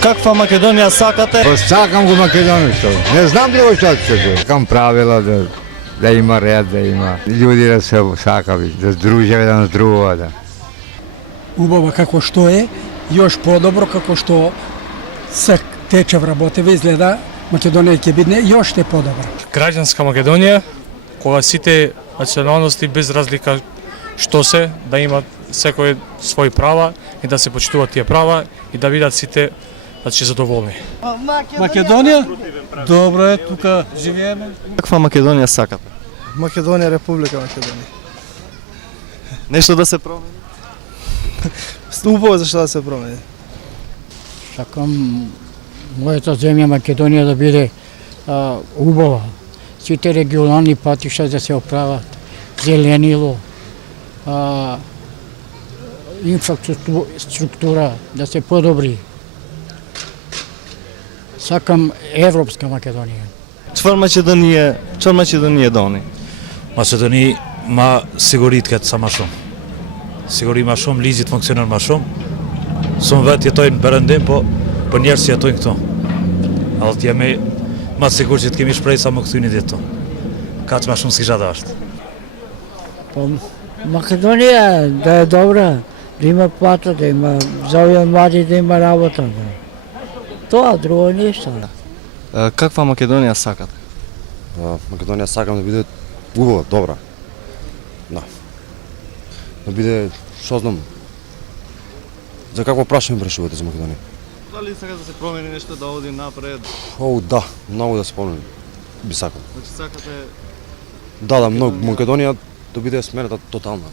Каква Македонија сакате? Сакам го Македонија, што? Не знам друго што ќе се. Сакам правила да има ред, да има луѓе да се сакави, да здружеве да здрувува, да. Убаво како што е, још подобро како што се тече вработева изгледа Македонија ќе биде још те подобро. Граѓанска Македонија, кога сите националности без разлика што се, да имат секој своји права и да се почитуваат тие права и да бидат сите задоволни. Македонија? Добро е, тука живееме. Каква Македонија сакате? Македонија, Република Македонија. Нешто да се промени? Убаво зашто да се промени. Сакам мојата земја Македонија да биде убава. Сите регионални патишта да се оправат, зеленило, инфраструктура да се подобри. Сакам Европска Македонија. Çfarë Maqedonije doni? Maqedoni ma sigurit këtë sa ma shumë. Siguri ma shumë, ligjit funksionon ma shumë. Sun vetë jetojnë në perëndim, po njerëz që jetojnë këto. Allë jemi ma të sigur që të kemi shprej sa më këthyni ditë. Kaq ma shumë s'kisha dashtë. Po Македонија да е добра, да има плата, да има за овие млади да има работа. Тоа друго нешто. Каква Македонија сакате? Македонија сакам да биде убава, добра. Да. Да биде, што знам, за какво прашање прашувате за Македонија? Дали сакате да се промени нешто да оди напред? Да, многу да се помним. Би сакал. Значи сакате Да, многу. Македонија да биде смената тотална.